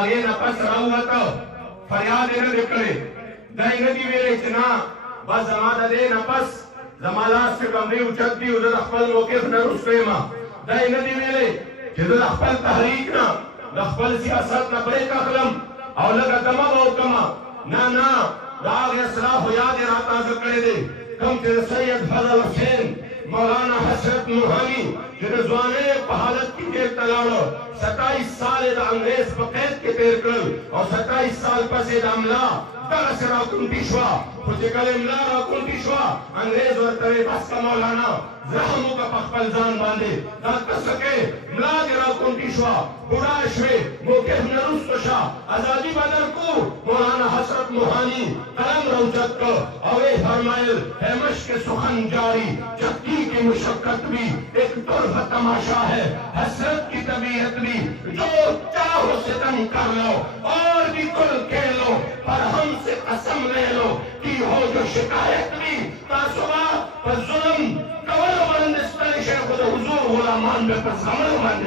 आगे नफस रहुआ फरियाद न निकले दाइंगदी मेरे इतना बस जमादा दे नफस जमाला से कमरे उचकती उधर अखबल मौके न रुस्तेमा दाइंगदी मेरे जिधर अखबल तहरीक ना अखबल सियासत न बड़े कलम और लगा दमा बहुकमा ना राग असला हो याद राता जकड़े दे कम तेरे सैयद फजल हुसैन मौलाना हसरत नुहानी जिन्हें जवाने बहालत की देर तलाड़ो 27 साल अंग्रेज बकैद के तेर कर और 27 साल पसे दामला दरसरा कुंटिशवा खुदे कलेमला कुंटिशवा अंग्रेज और तवे बस का मौलाना रहमों का पखपल जान बांधे दांत सके मलाजरा कुंटिशवा बुराशवे मोके नरुस्तशा आजादी बदल को मौलाना हसरत नुहानी कलम रौजत को अवे फरमाइल हेमश के सुखन जारी चक्की की मुशक्कत भी एक तुर्फ तमाशा है हसरत की तबीयत भी जो चाहो सितम कर लो और भी कुल खेलो पर हमसे कसम ले लो कि हो जो शिकायत भी तासुबा पर जुल्म कवल बंद इस्तानी शेख खुद हुजूर गुलामान में पर समर बंद